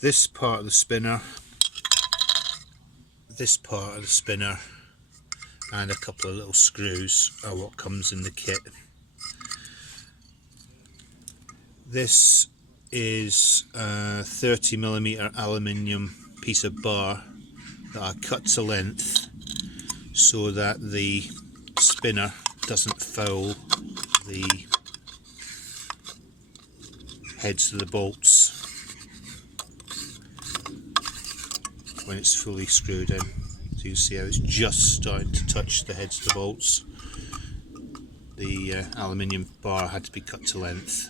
This part of the spinner, this part of the spinner, and a couple of little screws are what comes in the kit. This is a 30mm aluminium piece of bar that I cut to length so that the spinner doesn't foul the heads of the bolts when it's fully screwed in. So you see how it's just starting to touch the heads of the bolts. The aluminium bar had to be cut to length.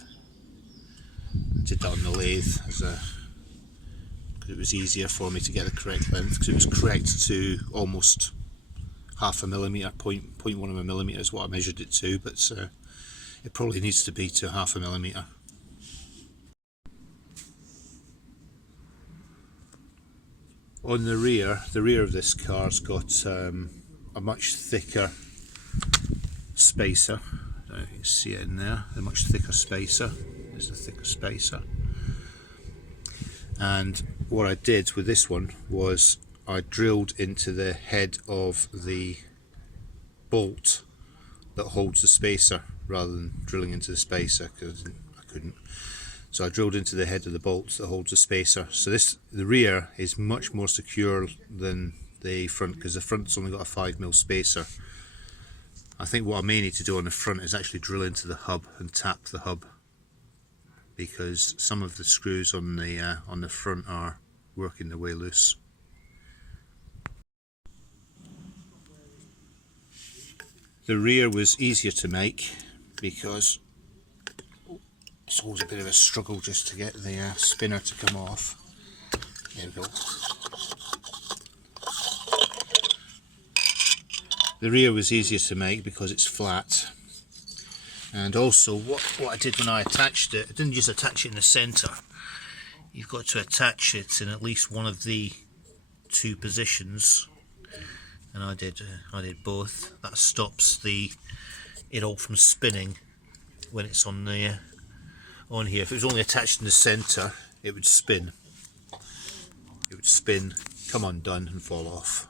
I did that on the lathe because it was easier for me to get the correct length, because it was correct to almost half a millimetre, 0.1 of a millimetre is what I measured it to, but it probably needs to be to half a millimetre. On the rear of this car's got a much thicker spacer. I don't know if you can see it in there, a much thicker spacer. There's the thicker spacer. And what I did with this one was I drilled into the head of the bolt that holds the spacer rather than drilling into the spacer, because I couldn't. So I drilled into the head of the bolt that holds the spacer. So the rear is much more secure than the front, because the front's only got a 5mm spacer. I think what I may need to do on the front is actually drill into the hub and tap the hub, because some of the screws on the front are working their way loose. The rear was easier to make because it's always a bit of a struggle just to get the spinner to come off. There we go. The rear was easier to make because it's flat. And also what I did when I attached it, I didn't just attach it in the centre. You've got to attach it in at least one of the two positions, and I did both. That stops it all from spinning when it's on here. If it was only attached in the centre, it would spin. It would spin, come undone and fall off.